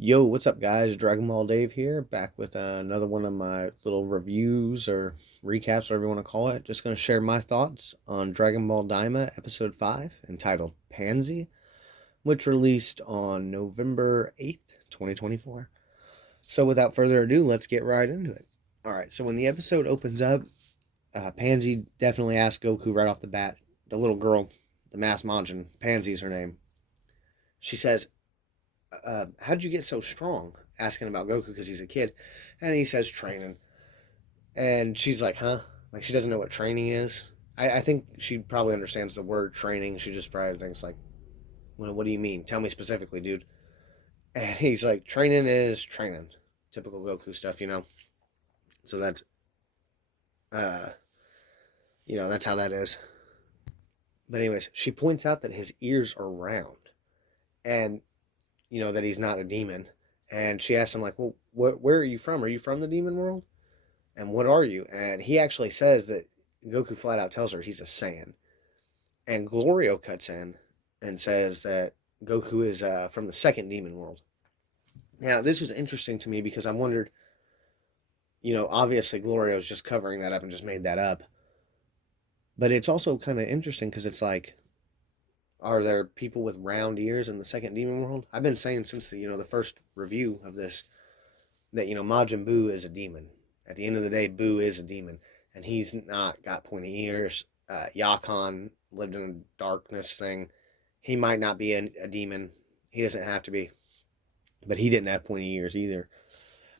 Yo, what's up, guys? Dragon Ball Dave here, back with another one of my little reviews or recaps, whatever you want to call it. Just going to share my thoughts on Dragon Ball Daima Episode 5, entitled Pansy, which released on November 8th, 2024. So, without further ado, let's get right into it. Alright, so when the episode opens up, Pansy definitely asks Goku right off the bat, the little girl, the mass Majin, Pansy's her name. She says, how did you get so strong? Asking about Goku because he's a kid. And he says training. And she's like, huh? Like, she doesn't know what training is. I think she probably understands the word training. She just probably thinks, like, well, what do you mean? Tell me specifically, dude. And he's like, training is training. Typical Goku stuff, you know? So uh, that's how that is. But, anyways, she points out that his ears are round. And that he's not a demon. And she asks him, like, well, where are you from? Are you from the demon world? And what are you? And he actually says that Goku flat out tells her he's a Saiyan. And Glorio cuts in and says that Goku is from the second demon world. Now, this was interesting to me because I wondered, obviously Glorio's just covering that up and just made that up. But it's also kind of interesting because it's like, are there people with round ears in the second demon world? I've been saying since the first review of this that Majin Buu is a demon. At the end of the day, Buu is a demon, and he's not got pointy ears. Yakon lived in a darkness thing. He might not be a demon. He doesn't have to be, but he didn't have pointy ears either.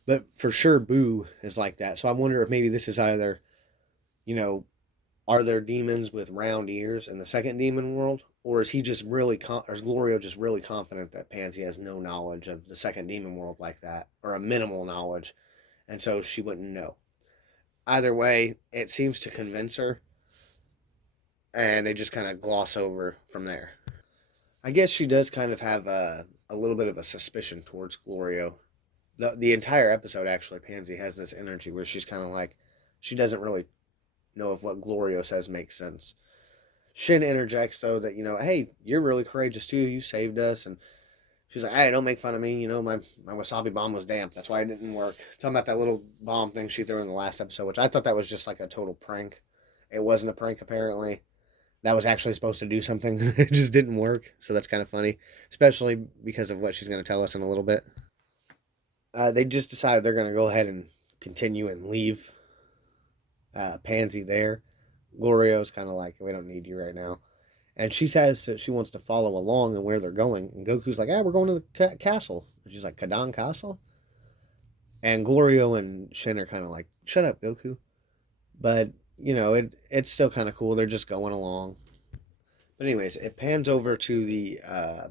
But for sure, Buu is like that. So I wonder if maybe this is either, are there demons with round ears in the second demon world? Or is he just really, or is Glorio just really confident that Pansy has no knowledge of the second demon world like that? Or a minimal knowledge, and so she wouldn't know. Either way, it seems to convince her, and they just kind of gloss over from there. I guess she does kind of have a little bit of a suspicion towards Glorio. The entire episode, actually, Pansy has this energy where she's kind of like, she doesn't really know if what Glorio says makes sense. Shin interjects, though, that, hey, you're really courageous, too. You saved us. And she's like, hey, don't make fun of me. My wasabi bomb was damp. That's why it didn't work. Talking about that little bomb thing she threw in the last episode, which I thought that was just like a total prank. It wasn't a prank, apparently. That was actually supposed to do something. It just didn't work. So that's kind of funny, especially because of what she's going to tell us in a little bit. They just decided they're going to go ahead and continue and leave Pansy there. Glorio's kind of like, we don't need you right now. And she says that she wants to follow along and where they're going. And Goku's like, we're going to the castle. And she's like, Kadan Castle? And Glorio and Shin are kind of like, shut up, Goku. But, it's still kind of cool. They're just going along. But anyways, it pans over to the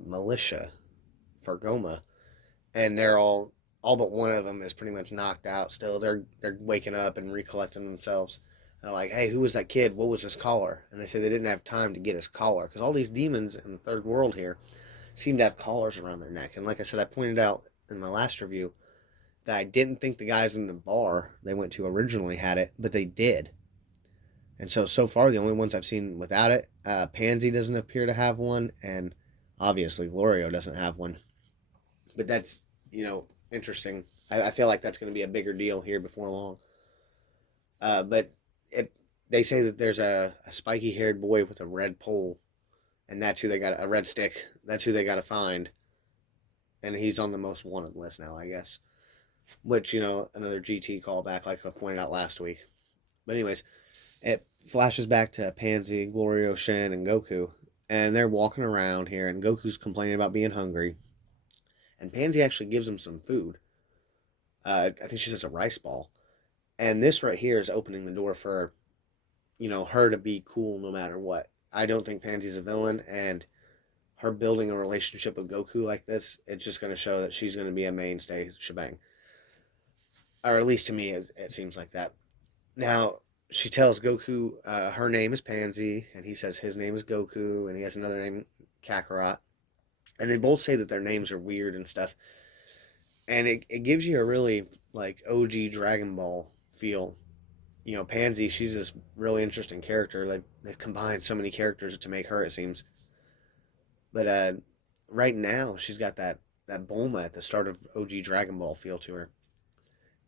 militia for Goma. And they're all but one of them is pretty much knocked out still. They're waking up and recollecting themselves. And they're like, hey, who was that kid? What was his collar? And they say they didn't have time to get his collar. Because all these demons in the third world here seem to have collars around their neck. And like I said, I pointed out in my last review that I didn't think the guys in the bar they went to originally had it, but they did. And so far, the only ones I've seen without it, Pansy doesn't appear to have one, and obviously Glorio doesn't have one. But that's, interesting. I feel like that's going to be a bigger deal here before long. But they say that there's a spiky-haired boy with a red pole, and that's who they got, a red stick. That's who they got to find. And he's on the most wanted list now, I guess. Which, another GT callback like I pointed out last week. But anyways, it flashes back to Pansy, Glorio, Shin, and Goku. And they're walking around here, and Goku's complaining about being hungry. And Pansy actually gives him some food. I think she says a rice ball. And this right here is opening the door for, her to be cool no matter what. I don't think Pansy's a villain, and her building a relationship with Goku like this, it's just going to show that she's going to be a mainstay shebang. Or at least to me, it seems like that. Now, she tells Goku her name is Pansy, and he says his name is Goku, and he has another name, Kakarot. And they both say that their names are weird and stuff. And it gives you a really, like, OG Dragon Ball feel. Pansy, she's this really interesting character. They've combined so many characters to make her, it seems. But right now, she's got that that Bulma at the start of OG Dragon Ball feel to her.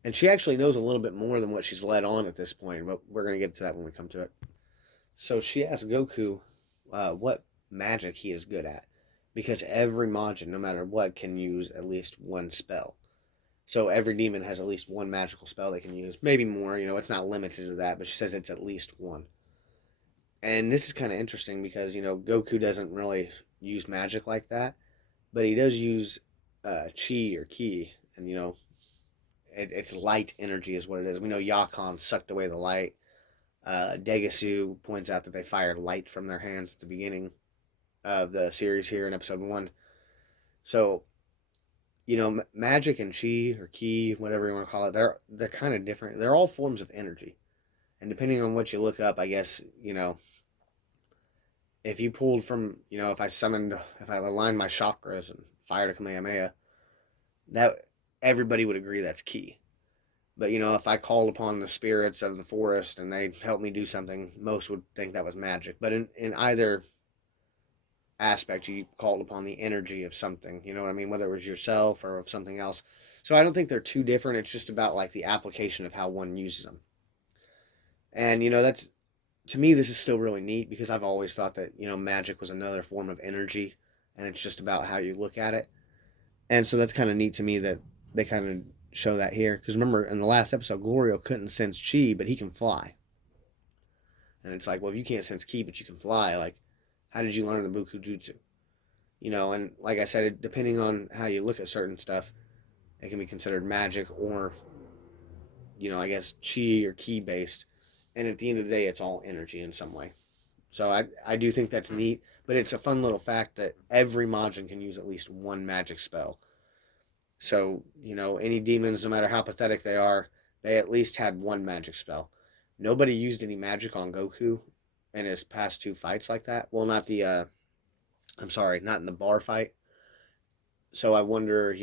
And she actually knows a little bit more than what she's led on at this point, but we're going to get to that when we come to it. So she asks Goku what magic he is good at, because every Majin, no matter what, can use at least one spell. So every demon has at least one magical spell they can use. Maybe more, it's not limited to that, but she says it's at least one. And this is kind of interesting because, Goku doesn't really use magic like that, but he does use chi or ki, and, it's light energy is what it is. We know Yakon sucked away the light. Degasu points out that they fired light from their hands at the beginning of the series here in episode 1. So, magic and chi or ki, whatever you want to call it, they're kind of different. They're all forms of energy. And depending on what you look up, I guess, if you pulled from, if I aligned my chakras and fired a Kamehameha, that everybody would agree that's ki. But, if I called upon the spirits of the forest and they helped me do something, most would think that was magic. But in either aspect, you called upon the energy of something, you know what I mean? Whether it was yourself or of something else. So I don't think they're too different. It's just about, like, the application of how one uses them. And, that's, to me, this is still really neat because I've always thought that, magic was another form of energy and it's just about how you look at it. And so that's kind of neat to me that they kind of show that here. Because remember, in the last episode, Glorio couldn't sense chi, but he can fly. And it's like, well, if you can't sense ki, but you can fly, like, how did you learn the Buku Jutsu? And like I said, depending on how you look at certain stuff, it can be considered magic or, I guess, chi or ki based. And at the end of the day, it's all energy in some way. So I do think that's neat, but it's a fun little fact that every Majin can use at least one magic spell. So, any demons, no matter how pathetic they are, they at least had one magic spell. Nobody used any magic on Goku in his past 2 fights like that. Well, not the, not in the bar fight. So I wonder,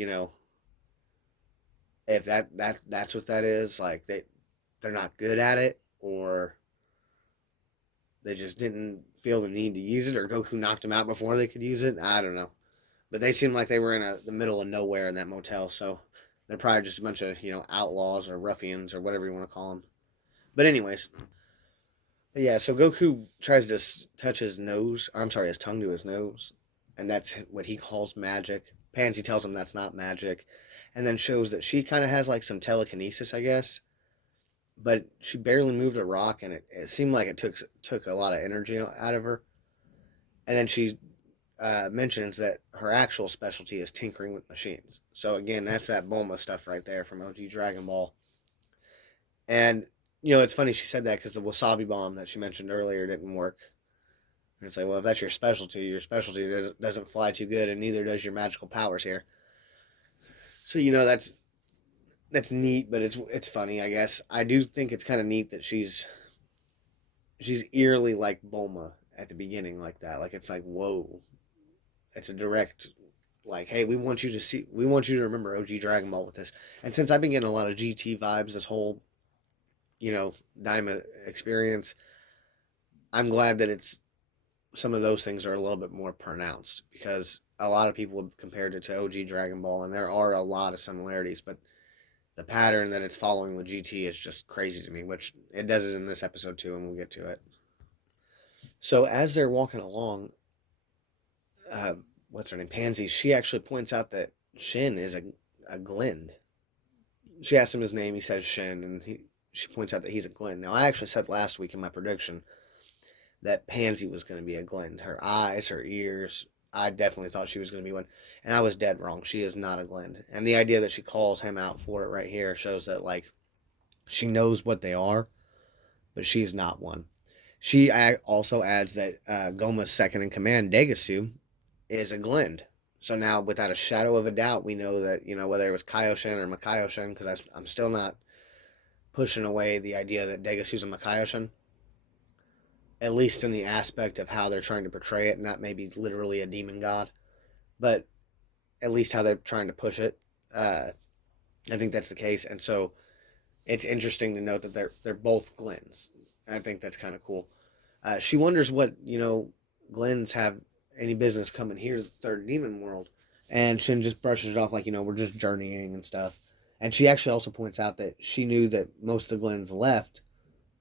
if that's what that is. Like, they're not good at it, or they just didn't feel the need to use it, or Goku knocked them out before they could use it. I don't know. But they seemed like they were in the middle of nowhere in that motel, so they're probably just a bunch of, outlaws or ruffians or whatever you want to call them. But anyways, yeah, so Goku tries to touch his tongue to his nose, and that's what he calls magic. Pansy tells him that's not magic, and then shows that she kind of has, like, some telekinesis, I guess. But she barely moved a rock, and it seemed like it took a lot of energy out of her. And then she mentions that her actual specialty is tinkering with machines. So again, that's that Bulma stuff right there from OG Dragon Ball. And, it's funny she said that because the wasabi bomb that she mentioned earlier didn't work. And it's like, well, if that's your specialty doesn't fly too good, and neither does your magical powers here. So, that's neat, but it's funny, I guess. I do think it's kind of neat that she's eerily like Bulma at the beginning like that. Like, it's like, whoa. It's a direct, like, hey, we want you to remember OG Dragon Ball with this. And since I've been getting a lot of GT vibes this whole, Daima experience, I'm glad that some of those things are a little bit more pronounced, because a lot of people have compared it to OG Dragon Ball, and there are a lot of similarities, but the pattern that it's following with GT is just crazy to me, which it does it in this episode too, and we'll get to it. So as they're walking along, what's her name, Pansy, she actually points out that Shin is a Glend. She asks him his name, he says Shin, and she points out that he's a Glend. Now, I actually said last week in my prediction that Pansy was going to be a Glend. Her eyes, her ears, I definitely thought she was going to be one, and I was dead wrong. She is not a Glend. And the idea that she calls him out for it right here shows that, like, she knows what they are, but she's not one. She also adds that Goma's second in command, Degasu, is a Glend. So now, without a shadow of a doubt, we know that, whether it was Kaioshin or Makaioshin, because I'm still not pushing away the idea that Degasu's a Makaioshin, at least in the aspect of how they're trying to portray it, not maybe literally a demon god, but at least how they're trying to push it. I think that's the case, and so it's interesting to note that they're both Glens. I think that's kind of cool. She wonders what, Glens have any business coming here to the third demon world. And Shin just brushes it off like, we're just journeying and stuff. And she actually also points out that she knew that most of the Glens left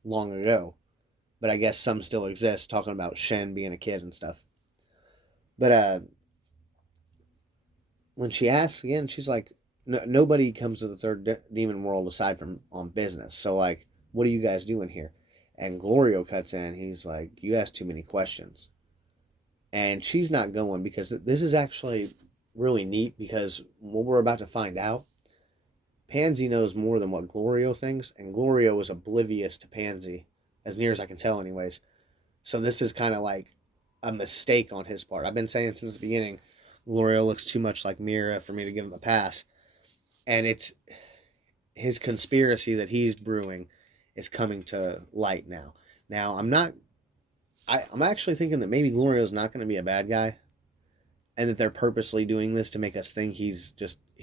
long ago. But I guess some still exist, talking about Shen being a kid and stuff. But when she asks again, she's like, nobody comes to the third demon world aside from on business. So, like, what are you guys doing here? And Glorio cuts in. He's like, you ask too many questions. And she's not going because this is actually really neat because what we're about to find out, Pansy knows more than what Glorio thinks, and Glorio is oblivious to Pansy, as near as I can tell, anyways. So this is kind of like a mistake on his part. I've been saying since the beginning, Glorio looks too much like Mira for me to give him a pass. And it's his conspiracy that he's brewing is coming to light now. Now, I'm actually thinking that maybe Glorio's not going to be a bad guy, and that they're purposely doing this to make us think he's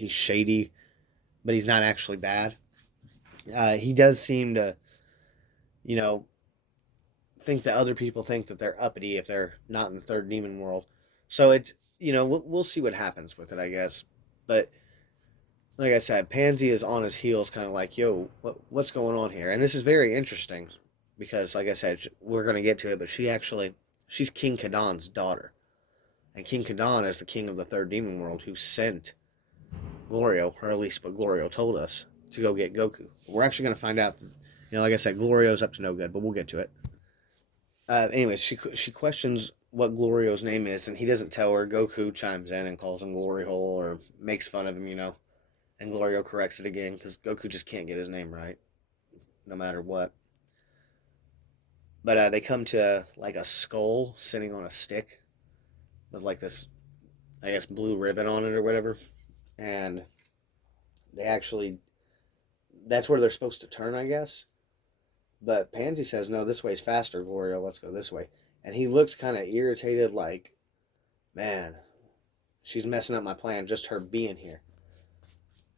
shady, but he's not actually bad. He does seem to, you know, think that other people think that they're uppity if they're not in the third demon world. So it's, we'll see what happens with it, I guess. But like I said, Pansy is on his heels, kind of like, yo, what's going on here? And this is very interesting because, like I said, we're going to get to it, but she's King Kadan's daughter. And King Kadan is the king of the third demon world who sent Glorio, or at least what Glorio told us, to go get Goku. We're actually going to find out, like I said, Glorio's up to no good, but we'll get to it. Anyways, she questions what Glorio's name is, and he doesn't tell her. Goku chimes in and calls him Glory Hole, or makes fun of him, and Glorio corrects it again, because Goku just can't get his name right, no matter what. But they come to, like, a skull sitting on a stick, with, like, this, I guess, blue ribbon on it, or whatever, and that's where they're supposed to turn, I guess. But Pansy says, no, this way's faster, Glorio, let's go this way. And he looks kind of irritated, like, man, she's messing up my plan, just her being here.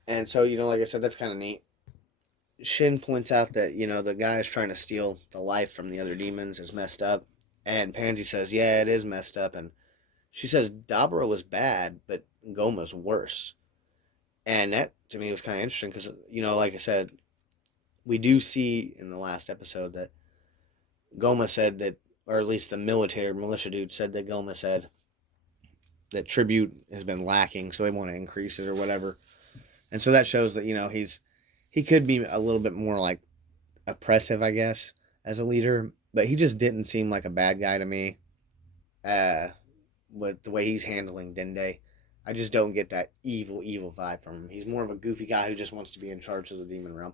And so, like I said, that's kind of neat. Shin points out that, the guy is trying to steal the life from the other demons is messed up. And Pansy says, yeah, it is messed up. And she says, Dabura was bad, but Goma's worse. And that, to me, was kind of interesting because, like I said, we do see in the last episode that Goma said that, or at least the militia dude said that Goma said that tribute has been lacking, so they want to increase it or whatever. And so that shows that, he could be a little bit more, like, oppressive, I guess, as a leader, but he just didn't seem like a bad guy to me with the way he's handling Dende. I just don't get that evil vibe from him. He's more of a goofy guy who just wants to be in charge of the demon realm.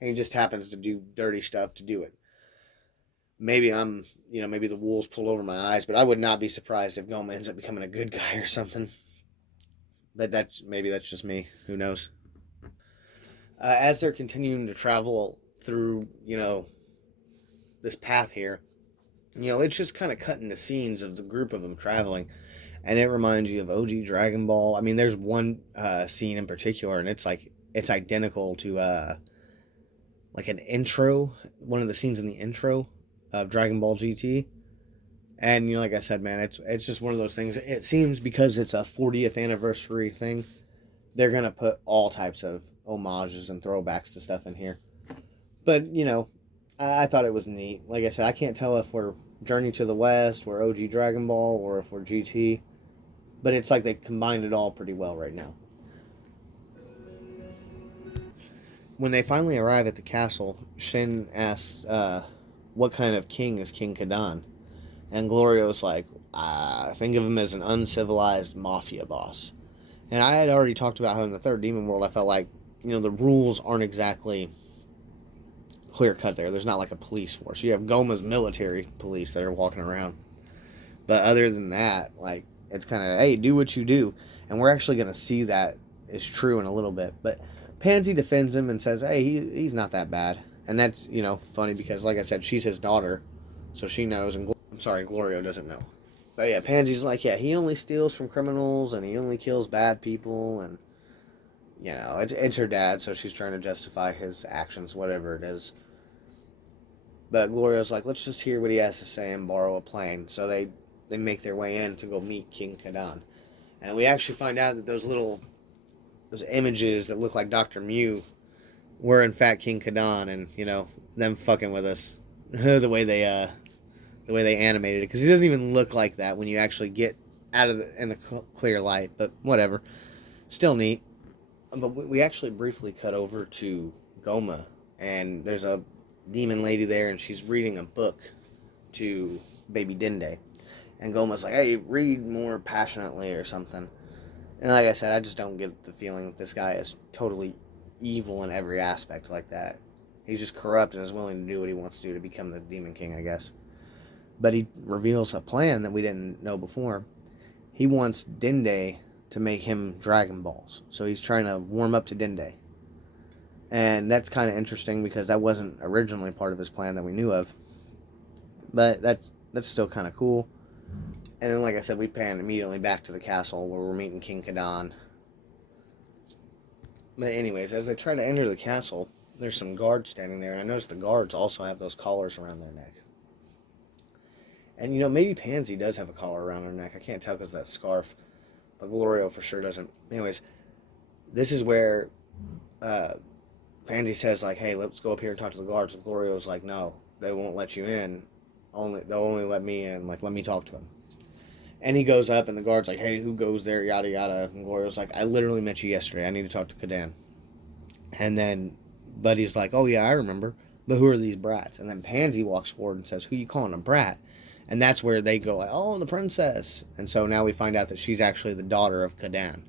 And he just happens to do dirty stuff to do it. Maybe maybe the wool's pulled over my eyes, but I would not be surprised if Goma ends up becoming a good guy or something. But maybe that's just me. Who knows? As they're continuing to travel through, this path here, it's just kind of cutting the scenes of the group of them traveling. And it reminds you of OG Dragon Ball. I mean, there's one scene in particular, and it's identical to like an intro, one of the scenes in the intro of Dragon Ball GT. And, like I said, man, it's just one of those things. It seems because it's a 40th anniversary thing, they're going to put all types of homages and throwbacks to stuff in here. But, I thought it was neat. Like I said, I can't tell if we're Journey to the West, we're OG Dragon Ball, or if we're GT. But it's like they combined it all pretty well right now. When they finally arrive at the castle, Shin asks, what kind of king is King Kadan? And Glorio's like, think of him as an uncivilized mafia boss. And I had already talked about how in the third demon world, I felt like, the rules aren't exactly clear cut there. There's not like a police force. You have Goma's military police that are walking around. But other than that, like, it's kind of, hey, do what you do. And we're actually going to see that is true in a little bit. But Pansy defends him and says, hey, he's not that bad. And that's, funny because, like I said, she's his daughter. So she knows. And Glorio doesn't know. But yeah, Pansy's like, yeah, he only steals from criminals and he only kills bad people. And, it's her dad. So she's trying to justify his actions, whatever it is. But Glorio's like, let's just hear what he has to say and borrow a plane. So they make their way in to go meet King Kadan. And we actually find out that those images that look like Dr. Mew were in fact King Kadon, and them fucking with us the way they animated it, because he doesn't even look like that when you actually get out of in the clear light. But whatever, still neat. But we actually briefly cut over to Goma, and there's a demon lady there, and she's reading a book to baby Dende. And Goma's like, hey, read more passionately or something. And like I said, I just don't get the feeling that this guy is totally evil in every aspect like that. He's just corrupt and is willing to do what he wants to do to become the Demon King, I guess. But he reveals a plan that we didn't know before. He wants Dende to make him Dragon Balls. So he's trying to warm up to Dende. And that's kind of interesting because that wasn't originally part of his plan that we knew of. But that's still kind of cool. And then, like I said, we pan immediately back to the castle where we're meeting King Kadon. But anyways, as they try to enter the castle, there's some guards standing there. And I noticed the guards also have those collars around their neck. And, maybe Pansy does have a collar around her neck. I can't tell because of that scarf. But Glorio for sure doesn't. Anyways, this is where Pansy says, like, hey, let's go up here and talk to the guards. And Glorio's like, no, they won't let you in. They'll only let me in. Like, let me talk to him. And he goes up, and the guard's like, hey, who goes there, yada, yada. And Glorio's like, I literally met you yesterday. I need to talk to Kadan. And then Buddy's like, oh, yeah, I remember. But who are these brats? And then Pansy walks forward and says, who you calling a brat? And that's where they go like, oh, the princess. And so now we find out that she's actually the daughter of Kadan.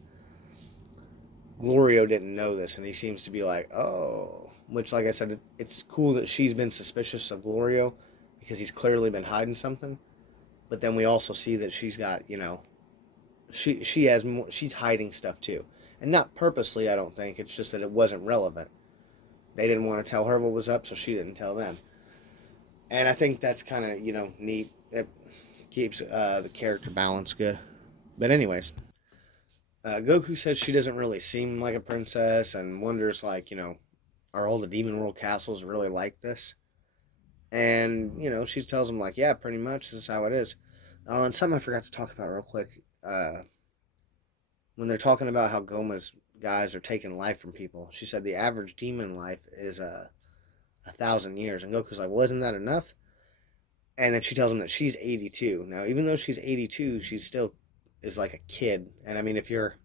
Glorio didn't know this, and he seems to be like, oh. Which, like I said, it's cool that she's been suspicious of Glorio because he's clearly been hiding something. But then we also see that she's got, she's hiding stuff too. And not purposely, I don't think. It's just that it wasn't relevant. They didn't want to tell her what was up, so she didn't tell them. And I think that's kind of, neat. It keeps the character balance good. But anyways, Goku says she doesn't really seem like a princess and wonders, like, are all the Demon World castles really like this? And, she tells him, like, yeah, pretty much, this is how it is. Oh, and something I forgot to talk about real quick. When they're talking about how Goma's guys are taking life from people, she said the average demon life is 1,000 years. And Goku's like, well, isn't that enough? And then she tells him that she's 82. Now, even though she's 82, she still is like a kid. And I mean, if you're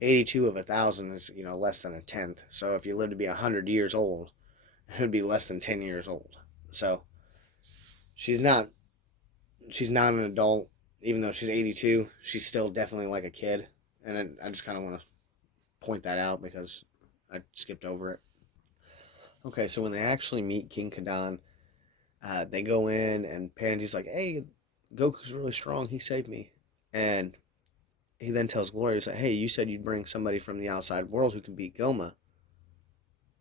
82 of 1,000, is less than a tenth. So if you live to be 100 years old, it would be less than 10 years old. So she's not an adult, even though she's 82. She's still definitely like a kid. And I just kind of want to point that out because I skipped over it. Okay, so when they actually meet King Kadon, they go in, and Pansy's like, hey, Goku's really strong. He saved me. And he then tells Gloria, he's like, hey, you said you'd bring somebody from the outside world who can beat Goma.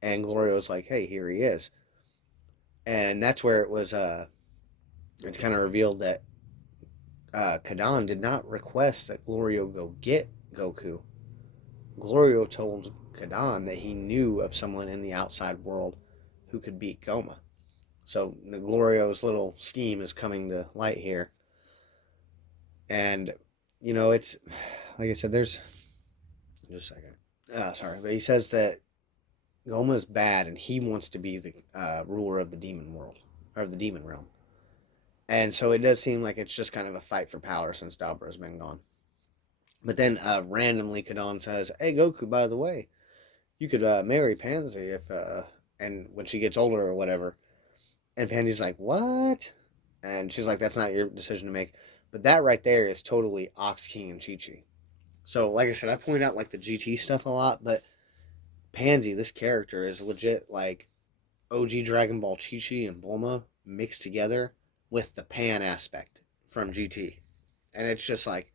And Glorio's like, hey, here he is. And that's where it's kind of revealed that Kadon did not request that Glorio go get Goku. Glorio told Kadon that he knew of someone in the outside world who could beat Goma. So Glorio's little scheme is coming to light here. And, it's, like I said, there's, just a second. Sorry, but he says that Goma's bad and he wants to be the ruler of the demon world, or the demon realm. And so it does seem like it's just kind of a fight for power since Dabra's been gone. But then randomly Kadon says, hey, Goku, by the way, you could marry Pansy if, and when she gets older or whatever. And Pansy's like, what? And she's like, that's not your decision to make. But that right there is totally Ox King and Chi-Chi. So, like I said, I point out, like, the GT stuff a lot, but Pansy, this character, is legit, like, OG Dragon Ball Chi-Chi and Bulma mixed together with the Pan aspect from GT. And it's just like,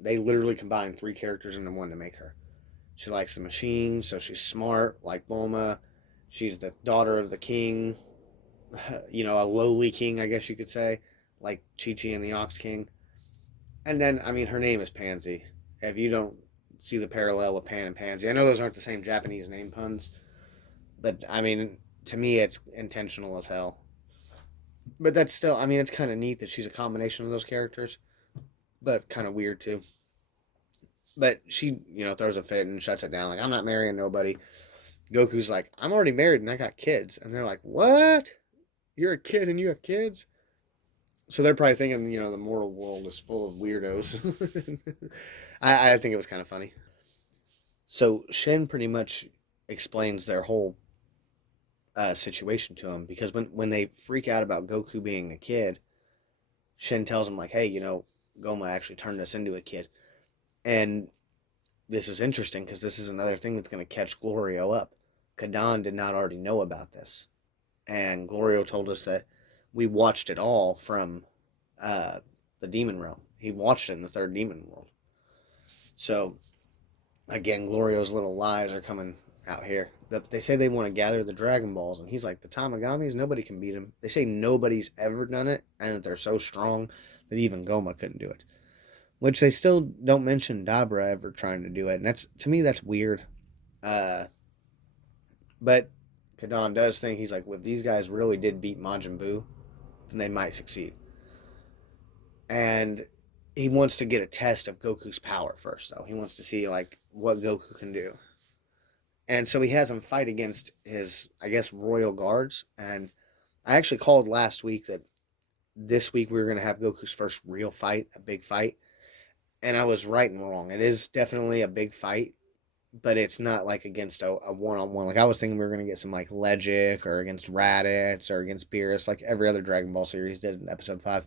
they literally combined 3 characters into one to make her. She likes the machines, so she's smart, like Bulma. She's the daughter of the king, a lowly king, I guess you could say, like Chi-Chi and the Ox King. And then, I mean, her name is Pansy. If you don't see the parallel with Pan and Pansy, I know those aren't the same Japanese name puns, but, I mean, to me, it's intentional as hell. But that's still, I mean, it's kind of neat that she's a combination of those characters. but kind of weird too. But she, throws a fit and shuts it down. Like, I'm not marrying nobody. Goku's like, I'm already married and I got kids. And they're like, what? You're a kid and you have kids? So they're probably thinking, the mortal world is full of weirdos. I think it was kind of funny. So Shin pretty much explains their whole situation to him, because when they freak out about Goku being a kid, Shin tells him, like, hey, Goma actually turned us into a kid. And this is interesting because this is another thing that's going to catch Glorio up. Kadan did not already know about this. And Glorio told us that we watched it all from the demon realm. He watched it in the third demon world. So, again, Glorio's little lies are coming out here. They say they want to gather the Dragon Balls, and he's like, the Tamagamis, nobody can beat them. They say nobody's ever done it, and that they're so strong that even Goma couldn't do it. Which they still don't mention Dabra ever trying to do it, and to me, that's weird. But Kadan does think, he's like, well, if these guys really did beat Majin Buu, then they might succeed. And he wants to get a test of Goku's power first, though. He wants to see, like, what Goku can do. And so he has him fight against his, I guess, royal guards. And I actually called last week that this week we were going to have Goku's first real fight, a big fight. And I was right and wrong. It is definitely a big fight, but it's not like against a one-on-one. Like, I was thinking we were going to get some, like, Legic or against Raditz or against Beerus, like every other Dragon Ball series did in episode 5.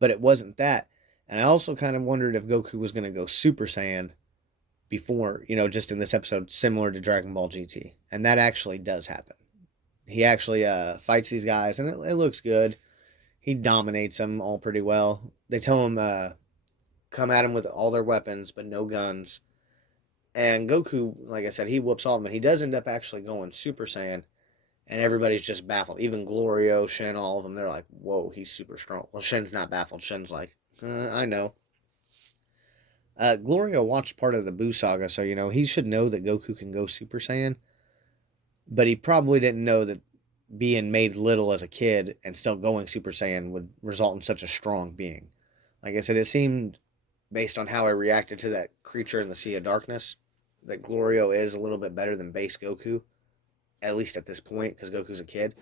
But it wasn't that. And I also kind of wondered if Goku was going to go Super Saiyan before, just in this episode, similar to Dragon Ball GT. And that actually does happen. He actually fights these guys, and it looks good. He dominates them all pretty well. They tell him, come at him with all their weapons, but no guns. And Goku, like I said, he whoops all of them. And he does end up actually going Super Saiyan. And everybody's just baffled. Even Glorio, Shin, all of them, they're like, whoa, he's super strong. Well, Shin's not baffled. Shin's like, I know. Glorio watched part of the Buu saga, so, he should know that Goku can go Super Saiyan. But he probably didn't know that being made little as a kid and still going Super Saiyan would result in such a strong being. Like I said, it seemed, based on how I reacted to that creature in the Sea of Darkness, that Glorio is a little bit better than base Goku. At least at this point, because Goku's a kid.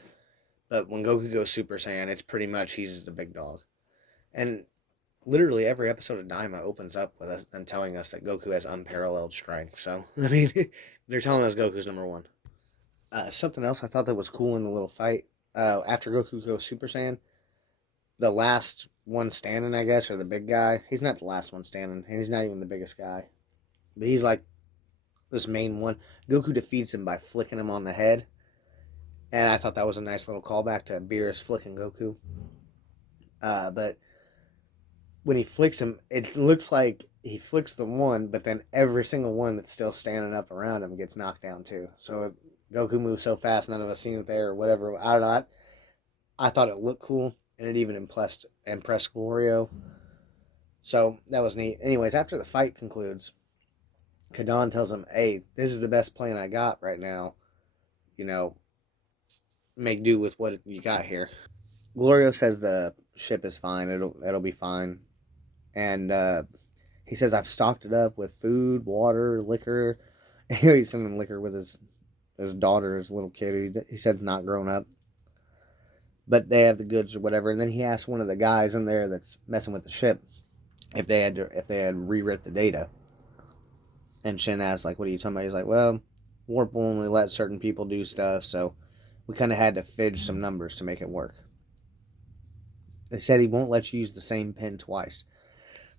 But when Goku goes Super Saiyan, it's pretty much he's the big dog. And literally every episode of Daima opens up with them telling us that Goku has unparalleled strength. So, I mean, they're telling us Goku's number one. Something else I thought that was cool in the little fight, after Goku goes Super Saiyan, the last one standing, I guess, or the big guy, he's not the last one standing, and he's not even the biggest guy. But he's like this main one. Goku defeats him by flicking him on the head. And I thought that was a nice little callback to Beerus flicking Goku. But when he flicks him, it looks like he flicks the one, but then every single one that's still standing up around him gets knocked down too. So Goku moves so fast, none of us seen it there or whatever. I don't know. I thought it looked cool, and it even impressed Glorio. So that was neat. Anyways, after the fight concludes, Kadan tells him, hey, this is the best plan I got right now. Make do with what you got here. Glorio says the ship is fine. It'll be fine. And he says, I've stocked it up with food, water, liquor. He's sending liquor with his daughter, his little kid. He said's not grown up. But they have the goods or whatever. And then he asks one of the guys in there that's messing with the ship if they had rewritten the data. And Shin asks, like, what are you talking about? He's like, well, Warp will only let certain people do stuff, so we kind of had to fidge some numbers to make it work. They said he won't let you use the same pin twice,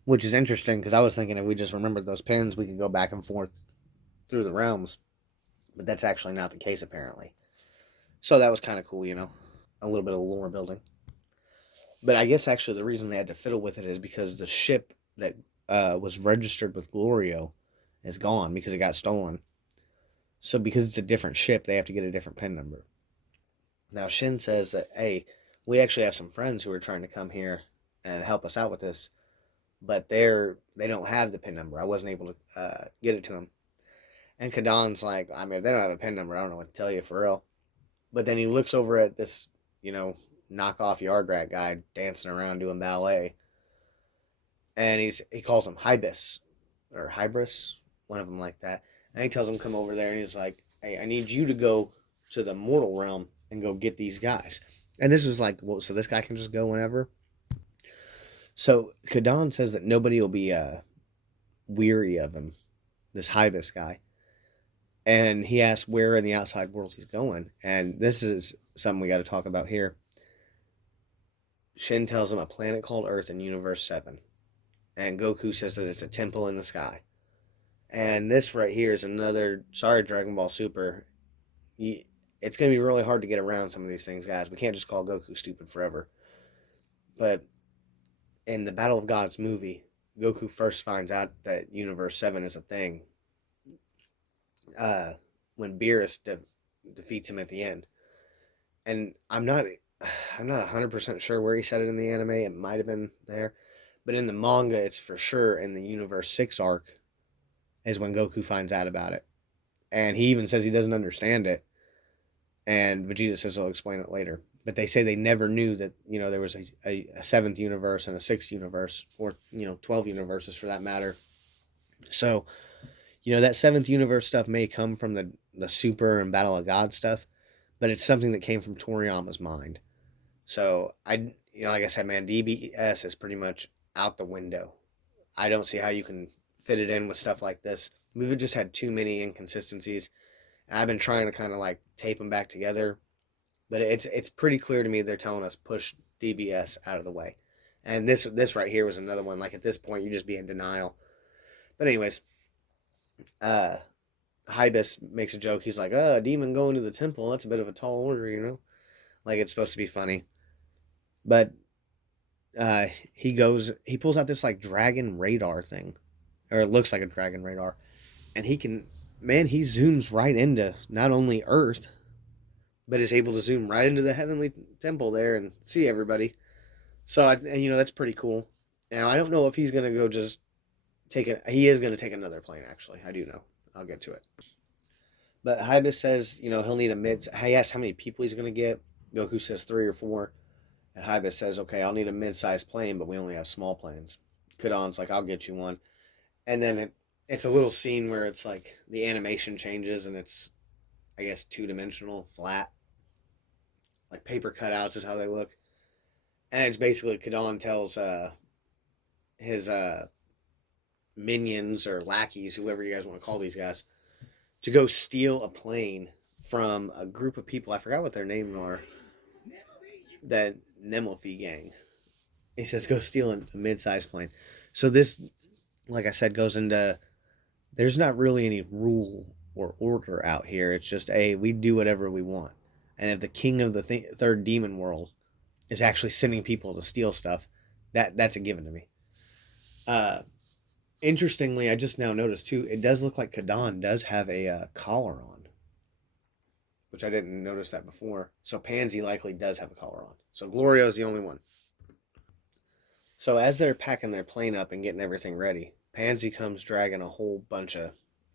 which is interesting because I was thinking if we just remembered those pins, we could go back and forth through the realms. But that's actually not the case, apparently. So that was kind of cool, a little bit of lore building. But I guess actually the reason they had to fiddle with it is because the ship that was registered with Glorio is gone because it got stolen. So because it's a different ship, they have to get a different pin number. Now Shin says that, hey, we actually have some friends who are trying to come here and help us out with this, but they don't have the pin number. I wasn't able to get it to them. And Kadan's like, I mean, if they don't have a pin number, I don't know what to tell you for real. But then he looks over at this, knockoff yard rat guy dancing around doing ballet. and he calls him Hybris, or Hybris, one of them like that. And he tells him come over there, and he's like, "Hey, I need you to go to the mortal realm and go get these guys." And this was like, well, so this guy can just go whenever. So Kadan says that nobody will be weary of him, this Hybris guy. And he asks where in the outside world he's going. And this is something we got to talk about here. Shin tells him a planet called Earth in Universe 7. And Goku says that it's a temple in the sky. And this right here is another, sorry, Dragon Ball Super. It's going to be really hard to get around some of these things, guys. We can't just call Goku stupid forever. But in the Battle of Gods movie, Goku first finds out that Universe 7 is a thing when Beerus defeats him at the end. And I'm not 100% sure where he said it in the anime. It might have been there. But in the manga, it's for sure in the Universe 6 arc is when Goku finds out about it. And he even says he doesn't understand it. And Vegeta says he'll explain it later. But they say they never knew that, there was a 7th universe and a 6th universe, or, 12 universes for that matter. So, that 7th universe stuff may come from the Super and Battle of God stuff, but it's something that came from Toriyama's mind. So, like I said, man, DBS is pretty much out the window. I don't see how you can fit it in with stuff like this. We've just had too many inconsistencies. And I've been trying to kind of like tape them back together, but it's pretty clear to me they're telling us push DBS out of the way. And this right here was another one. Like at this point, you just be in denial. But anyways, Hybris makes a joke. He's like, a demon going to the temple. That's a bit of a tall order, Like it's supposed to be funny. But he pulls out this like dragon radar thing. Or it looks like a dragon radar. And he zooms right into not only Earth, but is able to zoom right into the heavenly temple there and see everybody. So, that's pretty cool. Now, I don't know if he's going to go just he is going to take another plane, actually. I do know. I'll get to it. But Hybris says, he'll need he asks how many people he's going to get. Goku says 3 or 4. And Hybris says, okay, I'll need a mid-sized plane, but we only have small planes. Kadan's like, I'll get you one. And then it's a little scene where it's like the animation changes and it's, I guess, 2-dimensional, flat. Like paper cutouts is how they look. And it's basically Kadan tells his minions or lackeys, whoever you guys want to call these guys, to go steal a plane from a group of people. I forgot what their names are. That Nemelfi gang. He says go steal a mid-sized plane. So this, like I said, goes into, there's not really any rule or order out here. It's just, we do whatever we want. And if the king of the third demon world is actually sending people to steal stuff, that's a given to me. Interestingly, I just now noticed too, it does look like Kadan does have a collar on, which I didn't notice that before. So Pansy likely does have a collar on. So Glorio is the only one. So as they're packing their plane up and getting everything ready, Pansy comes dragging a whole bunch of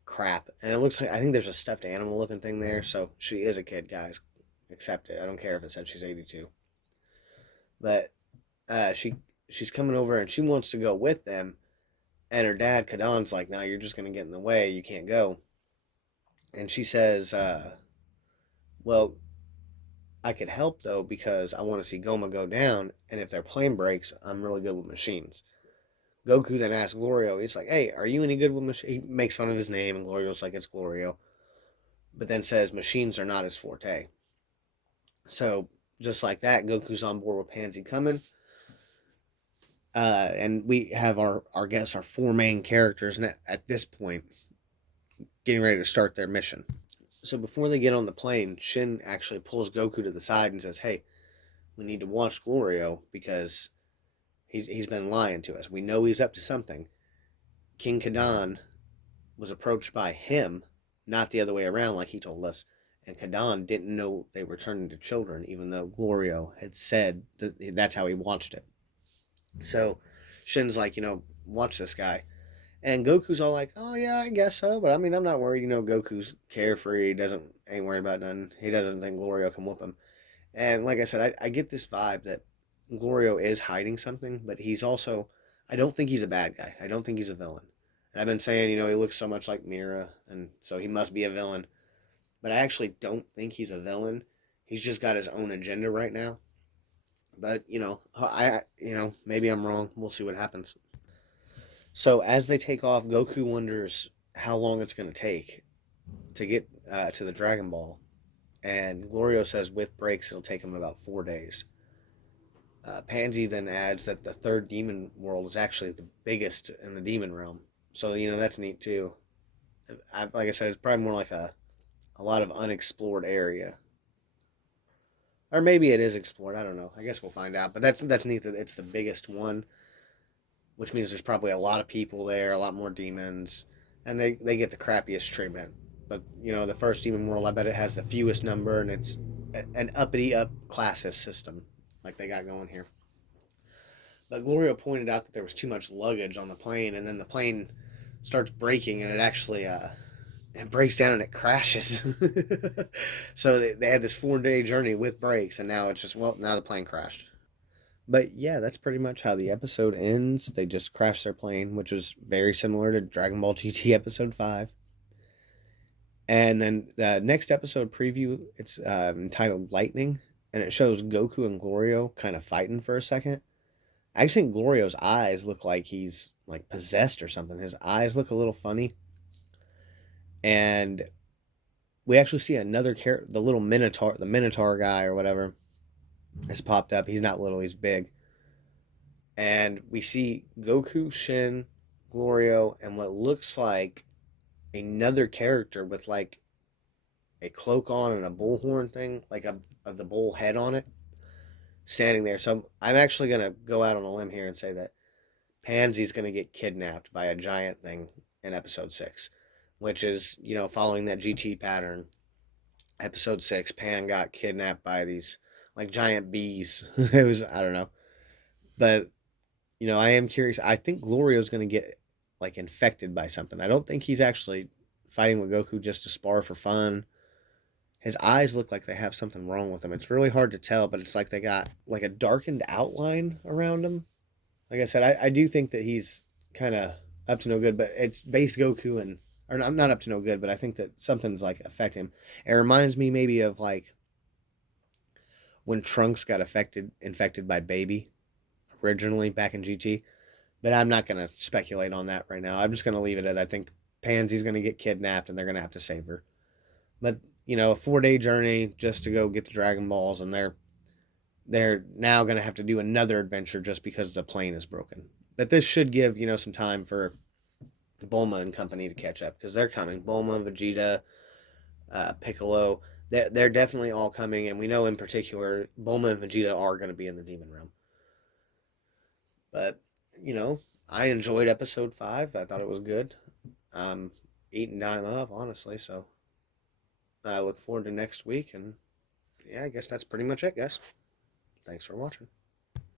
crap. And it looks like, I think there's a stuffed animal looking thing there. So she is a kid, guys. Accept it. I don't care if it said she's 82. But she's coming over and she wants to go with them. And her dad, Kadan's like, no, you're just going to get in the way. You can't go. And she says, well, I could help, though, because I want to see Goma go down. And if their plane breaks, I'm really good with machines. Goku then asks Glorio, he's like, hey, are you any good with machines? He makes fun of his name, and Glorio's like, it's Glorio. But then says machines are not his forte. So, just like that, Goku's on board with Pansy coming. And we have our 4 main characters at this point getting ready to start their mission. So before they get on the plane, Shin actually pulls Goku to the side and says, hey, we need to watch Glorio because he's been lying to us. We know he's up to something. King Kadan was approached by him, not the other way around like he told us. And Kadan didn't know they were turning to children, even though Glorio had said that's how he watched it. So Shin's like, watch this guy. And Goku's all like, oh yeah, I guess so. But I mean, I'm not worried. Goku's carefree. Ain't worried about nothing. He doesn't think Glorio can whoop him. And like I said, I get this vibe that Glorio is hiding something, but he's also, I don't think he's a bad guy. I don't think he's a villain. And I've been saying, he looks so much like Mira, and so he must be a villain. But I actually don't think he's a villain. He's just got his own agenda right now. But maybe I'm wrong. We'll see what happens. So as they take off, Goku wonders how long it's going to take to get to the Dragon Ball, and Glorio says with breaks it'll take him about 4 days. Pansy then adds that the third demon world is actually the biggest in the demon realm, so that's neat too. Like I said, it's probably more like a lot of unexplored area, or maybe it is explored. I don't know. I guess we'll find out. But that's neat that it's the biggest one, which means there's probably a lot of people there, a lot more demons, and they get the crappiest treatment. But the first demon world, I bet it has the fewest number, and it's an uppity up classist system like they got going here. But Glorio pointed out that there was too much luggage on the plane, and then the plane starts breaking, and it actually it breaks down and it crashes. So they had this 4-day journey with brakes, and now it's just, well, now the plane crashed. But yeah, that's pretty much how the episode ends. They just crash their plane, which was very similar to Dragon Ball GT episode 5. And then the next episode preview, it's entitled Lightning, and it shows Goku and Glorio kind of fighting for a second. I actually think Glorio's eyes look like he's like possessed or something. His eyes look a little funny. And we actually see another character, the little Minotaur, the Minotaur guy or whatever, has popped up. He's not little, he's big. And we see Goku, Shin, Glorio, and what looks like another character with like a cloak on and a bullhorn thing, like the bull head on it, standing there. So I'm actually going to go out on a limb here and say that Pansy's going to get kidnapped by a giant thing in episode 6, which is, following that GT pattern. Episode 6, Pan got kidnapped by these like giant bees. It was, I don't know. But, I am curious. I think Glorio's going to get like infected by something. I don't think he's actually fighting with Goku just to spar for fun. His eyes look like they have something wrong with them. It's really hard to tell, but it's like they got like a darkened outline around him. Like I said, I do think that he's kind of up to no good, but it's base Goku and, or I'm not up to no good, but I think that something's like affecting him. It reminds me maybe of like when Trunks got infected by Baby originally back in GT, but I'm not going to speculate on that right now. I'm just going to leave it at I think Pansy's going to get kidnapped and they're going to have to save her. But, a 4-day journey just to go get the Dragon Balls, and they're now going to have to do another adventure just because the plane is broken. But this should give, some time for Bulma and company to catch up, because they're coming. Bulma, Vegeta, Piccolo, they're definitely all coming, and we know in particular Bulma and Vegeta are going to be in the Demon Realm. But, I enjoyed episode 5. I thought it was good. Eating Daima up, honestly, so I look forward to next week, and yeah, I guess that's pretty much it, guys. Thanks for watching.